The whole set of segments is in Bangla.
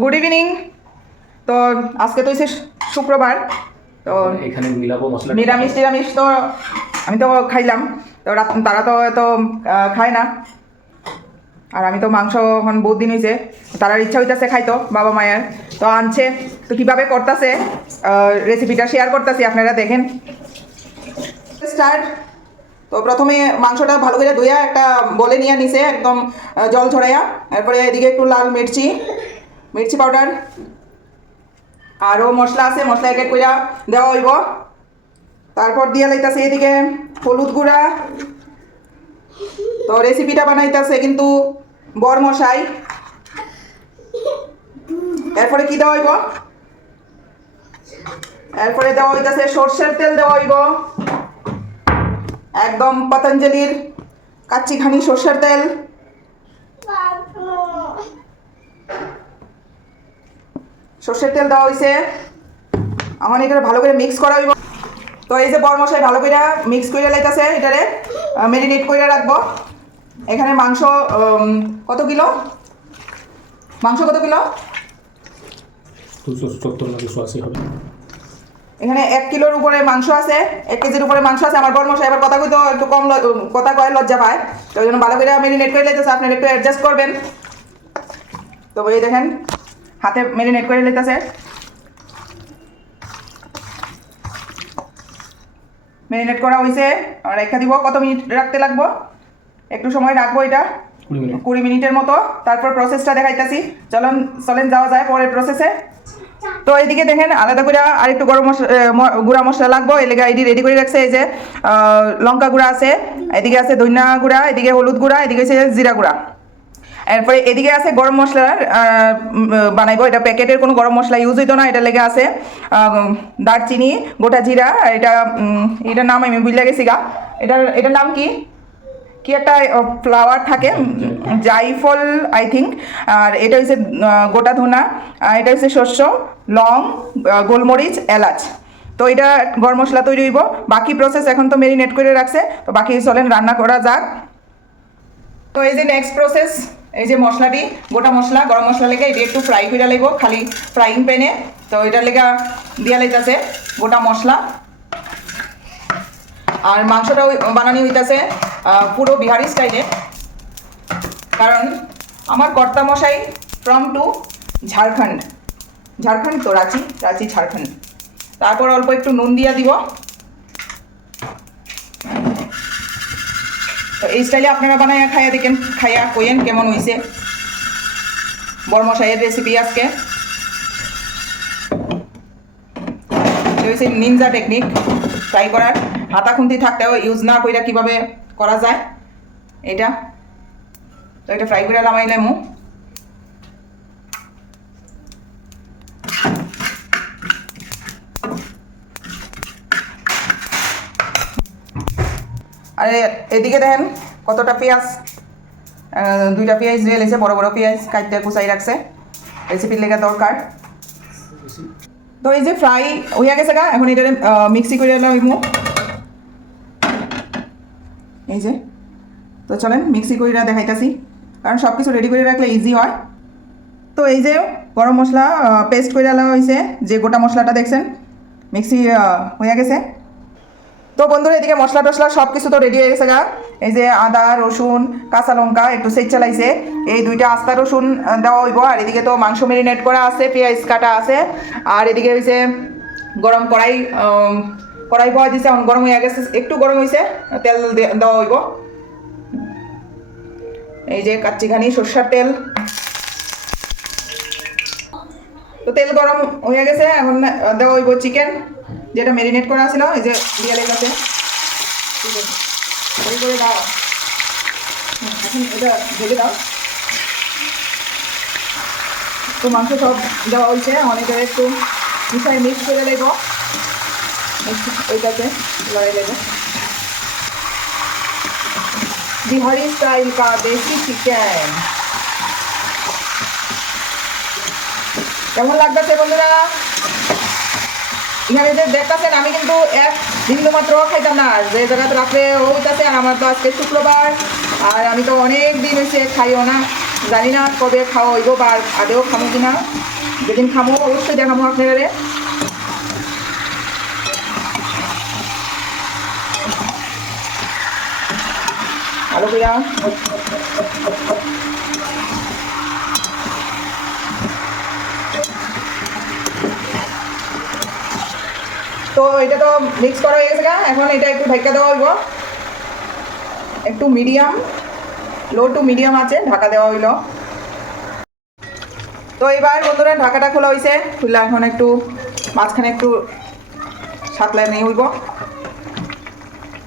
গুড ইভিনিং তো আজকে তো হচ্ছে শুক্রবার। তো এখানে মিলাবো মশলা নিরামিষ টিরামিষ তো আমি তো খাইলাম। তো রাত তারা তো এত খায় না। আর আমি তো মাংস এখন বহুত দিন হয়েছে তারার ইচ্ছা হইতাছে খাইতো বাবা মায়ের। তো আনছে। তো কীভাবে করতেছে? রেসিপিটা শেয়ার করতেছি আপনারা দেখেন। স্টার্ট তো প্রথমে মাংসটা ভালো করে ধুইয়া একটা বলে নিয়ে নিছে, একদম জল ছড়াইয়া। এরপরে এদিকে একটু লাল মির্চি মির্চি পাউডার, আরও মশলা আছে, মশলা এক এক কইরা দেওয়া হইব। তারপর দিয়ে লাইতাছে এদিকে হলুদ গুঁড়া। তো রেসিপিটা বানাইতেছে কিন্তু বর মশাই এরপরে কি দেওয়া হইব? এরপরে দেওয়া হইতাছে সর্ষের তেল দেওয়া হইব। একদম পতঞ্জলির কাচ্চি খানি সর্ষের তেল। সর্ষের তেল দেওয়া হয়েছে। আমার এটা ভালো করে মিক্স করা হইব। তো এই যে বড় মশাই ভালো করে মিক্স করে লাইতেছে, এটারে মেরিনেট করে রাখব। এখানে মাংস কত কিলো? মাংস কত কিলো? দুশো সত্তর না দুশো হবে। এখানে এক কিলোর উপরে মাংস আছে এক কেজির উপরে মাংস আছে। আমার বড় মশাই এবার কথা কইতো একটু কম কথা কয় লজ্জা পায়। তো ওই জন্য ভালো করে মেরিনেট করে লাইতেছে আপনারা একটু অ্যাডজাস্ট করবেন। তো এই দেখেন হাতে মেরিনেট করে লাইতেছে। মেরিনেট করা হয়েছে আর রেখা দিব কত মিনিট রাখতে লাগবো? একটু সময় রাখব এটা। কুড়ি মিনিটের মতো। তারপর প্রসেসটা দেখাইতাছি। চলুন চলেন যাওয়া যায় পরের প্রসেসে তো এইদিকে দেখেন আলাদা করে আর একটু গরম মশলা গুঁড়া মশলা লাগবো। এই লেগে এটি রেডি করে রাখছে এই যে লঙ্কা গুঁড়া আছে এদিকে আছে ধনিয়া গুঁড়া এদিকে হলুদ গুঁড়া এদিকে আছে জিরা গুঁড়া। এরপরে এদিকে আছে গরম উম, বানাইবো। এটা প্যাকেটের কোনো গরম মশলা ইউজ হইতো না এটা লেগে আছে দারচিনি গোটা জিরা এটা এটার নাম আমি বুঝলে গেছি গা। এটার এটার নাম কি? কি একটা ফ্লাওয়ার থাকে জাইফল আই থিঙ্ক আর এটা হচ্ছে গোটা ধনা আর এটা হচ্ছে শস্য লং গোলমরিচ এলাচ। তো এটা গরম মশলা তৈরি হইব। বাকি প্রসেস এখন তো মেরিনেট করে রাখছে তো বাকি চলেন রান্না করা যাক। তো এই যে নেক্সট প্রসেস এই যে মশলাটি গোটা মশলা গরম মশলা লেগে এটি একটু ফ্রাই করে লাগবো খালি ফ্রাইং প্যানে তো এটা লেগে দিয়া লাইতাছে গোটা মশলা। আর মাংসটা বানানি হইতাছে। পুরো বিহারি স্টাইলে। কারণ আমার কর্তামশাই ফ্রম টু ঝাড়খণ্ড। ঝাড়খণ্ড তো, রাঁচি রাঁচি, ঝাড়খণ্ড। তারপর অল্প একটু নুন দিয়া দিব। তো এই স্টাইলে আপনারা বানাইয়া খাইয়া দেখেন, খাইয়া কইয়েন কেমন হইছে। বর্মশাইয়ের রেসিপি আজকে। হচ্ছে নিনজা টেকনিক ফ্রাই করার। হাতা খুন্তি থাকতেও ইউজ না কইরা কীভাবে করা যায়। এটা। তো এটা ফ্রাই করে লামাইলে মু আর, এদিকে দেখেন কতটা পেঁয়াজ। দুইটা পেঁয়াজ দিয়ে লেছে বড় বড় পেঁয়াজ কাটতে কুচাই রাখছে। রেসিপির লেগে দরকার। তো এই যে ফ্রাই হইয়া গেছে গা, এখন এটা মিক্সি করে লইমু এই যে। তো চলেন মিক্সি করে দেখাইতাছি। কারণ সব কিছু রেডি করে রাখলে ইজি হয়। তো এই যে গরম মশলা পেস্ট করে দেওয়া হয়েছে যে গোটা মশলাটা দেখছেন, মিক্সি হয়ে গেছে। তো বন্ধুরা, এদিকে মশলা টশলা সব কিছু তো রেডি হয়ে গেছে গা। এই যে আদা, রসুন, কাঁচা লঙ্কা একটু সেচ চালাইছে। এই দুইটা আস্তা রসুন দেওয়া হইব। আর এদিকে তো মাংস মেরিনেট করা আছে, পেঁয়াজ কাটা আছে। আর এদিকে হয়েছে গরম কড়াই কড়াই পাওয়া দিছে, এখন গরম হয়ে গেছে। একটু গরম হয়েছে তেল দেওয়া হইব। এই যে কাচ্চিখানি, সর্ষার তেল। তো তেল গরম হয়ে গেছে, এখন দেওয়া হইব চিকেন, যেটা ম্যারিনেট করা ছিল এই যে লেগেছে চিকেন ওই করে দাও। এখন এটা ভেজে দাও। তো মাংস সব দেওয়া হয়েছে অনেকে একটু মিশাই মিক্স করে দেব ওইটাতে লড়াই দেবো। বিহারি স্টাইল কা দেশি চিকেন। কেমন লাগতেছে বন্ধুরা? এখানে যে দেখতেছেন, আমি কিন্তু এক বিন্দু মাত্র খাইতাম না, যে জায়গাতে রাত্রে হইতাছে আর আমার তো আজকে শুক্রবার, আর আমি তো অনেক দিন হয়েছে খাইও না। জানি না কবে খাওয়া হইব বা আদেও খামো কিনা। যেদিন খামো, অবশ্যই দেখামো আপনাদের ভালো করে তো এটা তো মিক্স করা হয়ে গেছে গা। এখন এটা একটু ঢাকা দেওয়া হইব। একটু মিডিয়াম লো টু মিডিয়াম আছে, ঢাকা দেওয়া হইল। তো এবার বন্ধুরা, ঢাকাটা খোলা হয়েছে খুললে এখন একটু মাঝখানে একটু সাতলাই নিয়ে হইব।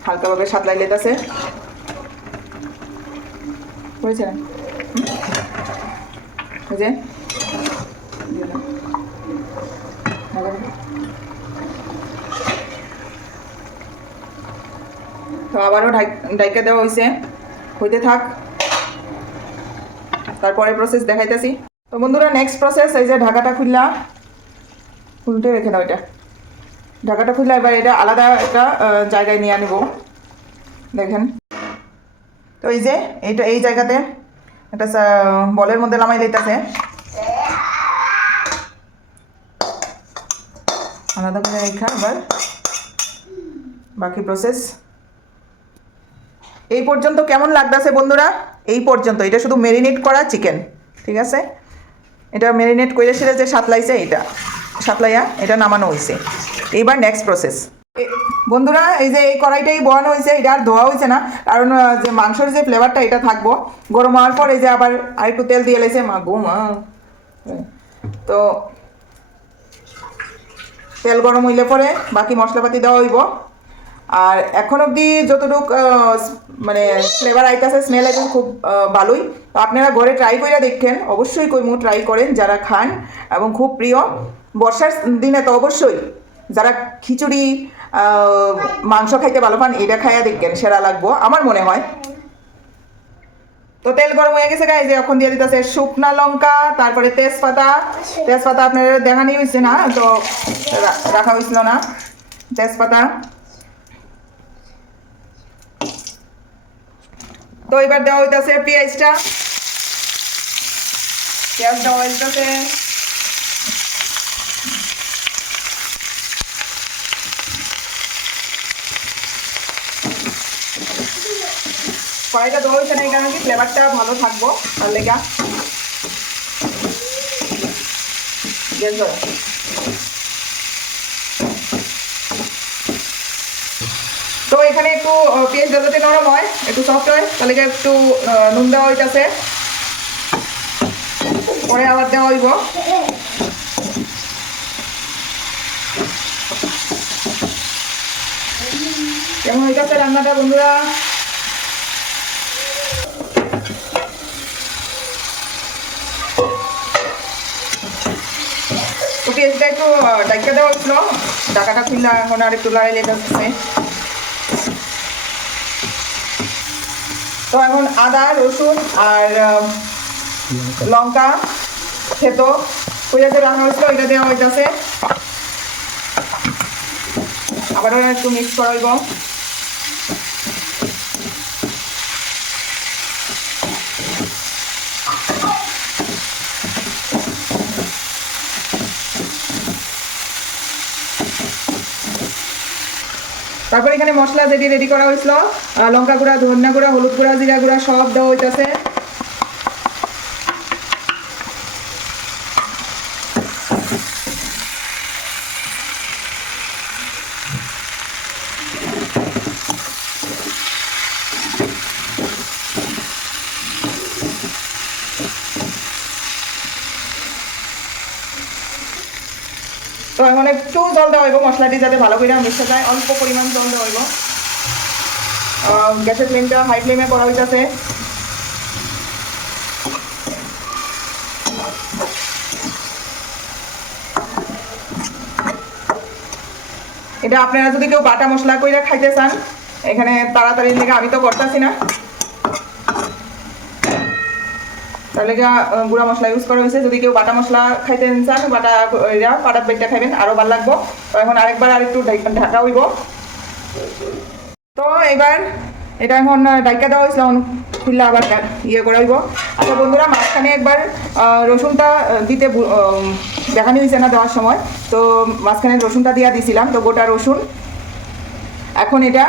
হালকাভাবে সাতলাই লেতেছে হয়েছে? হয়েছে। তো আবারও ঢাইকা দেওয়া হয়েছে। হইতে থাক। তারপরে প্রসেস দেখাইতেছি। তো বন্ধুরা নেক্সট প্রসেস এই যে ঢাকাটা খুললা। উল্টে রেখে দাও এটা। ঢাকাটা খুললা, এবার এটা আলাদা একটা জায়গায় নিয়ে আনব। দেখেন। তো এই যে, এইটা এই জায়গাতে একটা বলের মধ্যে নামাই লইতেছে আলাদা করে রেখা এবার বাকি প্রসেস এই পর্যন্ত কেমন লাগতেছে বন্ধুরা? এই পর্যন্ত, এটা শুধু মেরিনেট করা চিকেন ঠিক আছে? এটা মেরিনেট করে সেটা যে সাতলাইছে এটা সাতলাইয়া এটা নামানো হয়েছে এইবার নেক্সট প্রসেস বন্ধুরা, এই যে এই কড়াইটাই বসানো হয়েছে, এটা আর ধোয়া হয়েছে না। কারণ যে মাংসের যে ফ্লেভারটা এটা থাকব। গরম হওয়ার পর এই যে আবার আরেকটু তেল দিয়ে লেছে, মা গো, মা। তো, তেল গরম হইলে পরে বাকি মশলাপাতি দেওয়া হইব। আর এখন অবধি যতটুক মানে ফ্লেভার আইতেছে স্মেল আইতেছে খুব ভালোই। তো আপনারা ঘরে ট্রাই করে দেখেন, অবশ্যই কইমু ট্রাই করেন, যারা খান এবং খুব প্রিয়। বর্ষার দিনে তো অবশ্যই, যারা খিচুড়ি মাংস খাইতে ভালো পান এটা খাইয়া দেখেন সেরা লাগবো, আমার মনে হয়। তো তেল গরম হয়ে গেছে গাই যে এখন দিয়ে দিতেছে শুকনা লঙ্কা, তারপরে তেজপাতা। তেজপাতা আপনার দেখানি হয়েছে না, তো রাখা হয়েছিল না। তেজপাতা। তো এবার দেওয়া হইতাছে পেঁয়াজটা। পেঁয়াজ দেওয়া হইতাছে কড়াইটা দেওয়া হয়েছে না এই কারণে ফ্লেভারটা ভালো থাকব। তার লেগা। তো এখানে একটু পেঁয়াজ যাতে নরম হয়, একটু সফট হয় তাহলে একটু নুন দেওয়া হইতাছে। পরে আবার দেওয়া হইব। কেমন হইতাছে রান্নাটা বন্ধুরা? পেঁয়াজটা একটু ডাকা দেওয়া হচ্ছিল ডাকাটা খুললে, এখন আর একটু লড়াই লেগেছে তো এখন আদা, রসুন আর লঙ্কা, থেতো ওইটা যে রান্না হয়েছিল, ওইটা দেওয়া হইতেছে। আবারও একটু মিক্স করা হইব। তারপর এখানে মশলা যেটি রেডি করা হয়েছিল লঙ্কা গুঁড়া, ধনিয়া গুঁড়া, হলুদ গুঁড়া, জিরা গুঁড়া সব দেওয়া হইতেছে। তো এখন একটু জল দেওয়া হইব, মশলাটি যাতে ভালো করে মিশে যায়, অল্প পরিমাণ জল দেওয়া হইব। গ্যাসের ফ্লেমটা হাই ফ্লেমে করা হইতাছে। এটা আপনারা যদি কেউ বাটা মশলা কইরা খাইতে চান, এখানে তাড়াতাড়ি লেগে আমি তো করতেছি না। তাহলে আহ, গুঁড়া মশলা ইউজ করা হয়েছে। যদি কেউ বাটা মশলা খাইতে চান বাটা এরা পাটার বেগটা খাইবেন আরও ভালো লাগবো। তো এখন আরেকবার আরেকটু ঢাকা হইব। তো এবার এটা এখন ডাইকা দেওয়া হয়েছিল খুললে আবার ইয়ে করে হইব। আচ্ছা বন্ধুরা মাঝখানে একবার রসুনটা দিতে দেখানি হয়েছে না দেওয়ার সময়। তো মাঝখানে রসুনটা দিয়া দিছিলাম তো গোটা রসুন। এখন এটা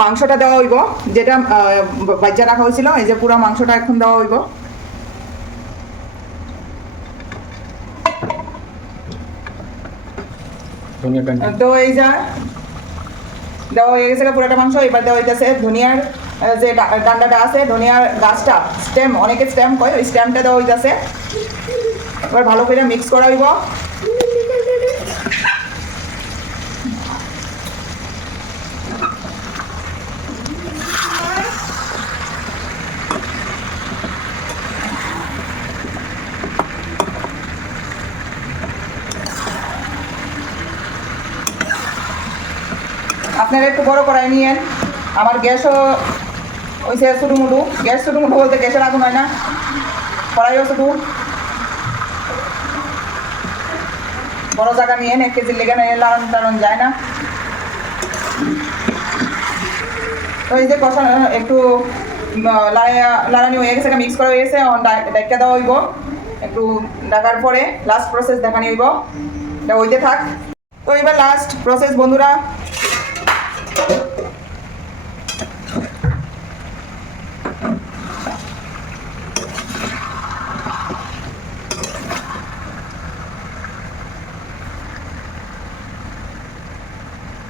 মাংসটা দেওয়া হইব যেটা বাজ্যা রাখা হয়েছিল এই যে পুরো মাংসটা এখন দেওয়া হইব। তো এই যা দেওয়া হয়ে গেছে পুরোটা মাংস এবার দেওয়া হইতেছে ধনিয়ার যে ডান্ডাটা আছে ধনিয়ার গাছটা স্টেম অনেকে স্টেম কয় ওই স্টেমটা দেওয়া হইতেছে। এবার ভালো করে মিক্স করা হইব। আপনারা একটু বড় করাই নিয়েন। আমার গ্যাসও ওইসে মুডু। গ্যাস মুডু বলতে গ্যাসের আগুন হয় না। কড়াইও শুধু। বড় জায়গা নিয়েন, এক কেজির লেগে নিয়ে লাড়ন টাড়ন যায় না। তো এই যে কষা, একটু লাড়ানি হয়ে গেছে, মিক্স করা হয়ে গেছে, এখন ডা- ডাইকা দেওয়া হইব। একটু ডাকার পরে লাস্ট প্রসেস দেখানি হইব। হইতে থাক। তো এবার লাস্ট প্রসেস বন্ধুরা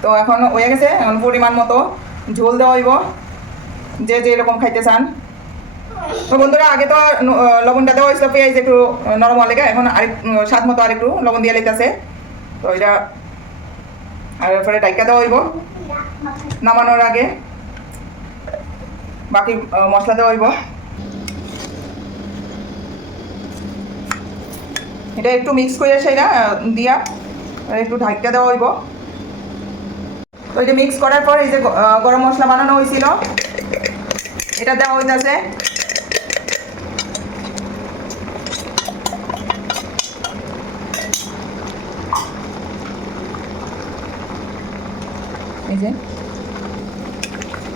তো এখন হয়ে গেছে, এখন পরিমাণ মতো ঝোল দেওয়া হইব। যে যে এরকম খাইতে চান। তো বন্ধুরা, আগে তো লবণটা দেওয়া হয়েছিল, পেঁয়াজ একটু নরম হওয়া লেগে, এখন আরেক স্বাদ মতো আরেকটু লবণ দিয়ে লেগেছে তো এটা আর এরপরে ডাইকা দেওয়া হইব, নামানোর আগে। বাকি মশলা দেওয়া হইব। এটা একটু মিক্স করে সেটা দিয়া একটু ঢাকা দেওয়া হইব। তো এটা মিক্স করার পর এই যে গরম মশলা বানানো হয়েছিল। এটা দেওয়া হইতেছে।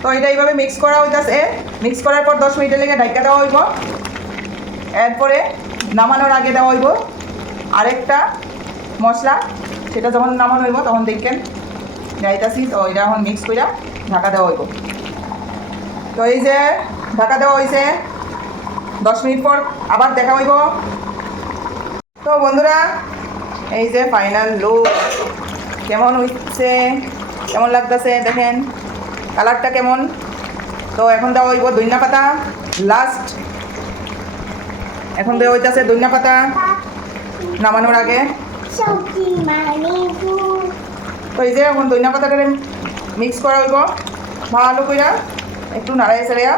তো এটা এইভাবে মিক্স করা হইতাছে। মিক্স করার পর দশ মিনিটের লেগে ঢাকা দেওয়া হইব। এরপরে নামানোর আগে দেওয়া হইব। আরেকটা মশলা, সেটা যখন নামানো হইব তখন দেখবেন যাইতাছি তো এটা এখন মিক্স করে ঢাকা দেওয়া হইব তো এই যে, ঢাকা দেওয়া হয়েছে দশ মিনিট পর আবার দেখা হইব তো বন্ধুরা, এই যে ফাইনাল লুক কেমন হইছে, কেমন লাগতেছে, দেখেন, কালারটা কেমন? তো এখন দেওয়া হইব দইনা পাতা লাস্ট এখন দেওয়া হইতাছে দইনা পাতা, নামানোর আগে। তো এই যে এখন দইনা পাতাটা মিক্স করা হইব, ভালো কইরা একটু নাড়াই ছাড়াইয়া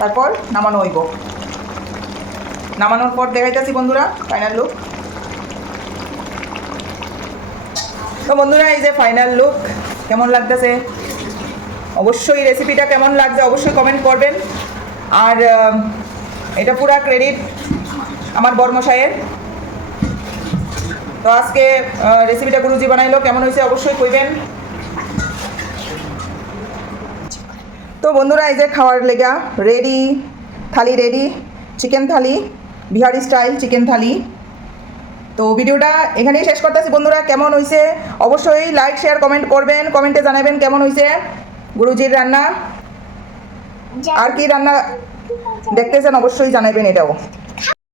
তারপর নামানো হইব। নামানোর পর দেখাইতেছি বন্ধুরা ফাইনাল লুক তো বন্ধুরা, এই যে ফাইনাল লুক কেমন লাগতেছে? অবশ্যই রেসিপিটা কেমন লাগছে অবশ্যই কমেন্ট করবেন। আর এটা পুরা ক্রেডিট আমার বর্মশায়ের তো আজকে রেসিপিটা গুরুজি বানাইলো। কেমন হয়েছে অবশ্যই কইবেন। তো বন্ধুরা, এই যে খাওয়ার লেগা ready thali ready chicken thali, Bihari style chicken thali. তো ভিডিওটা এখানেই শেষ করতেছি বন্ধুরা, কেমন হয়েছে অবশ্যই লাইক শেয়ার কমেন্ট করবেন কমেন্টে জানাবেন কেমন হয়েছে গুরুজির রান্না। আর কি রান্না দেখতেছেন, অবশ্যই জানাবেন এটাও।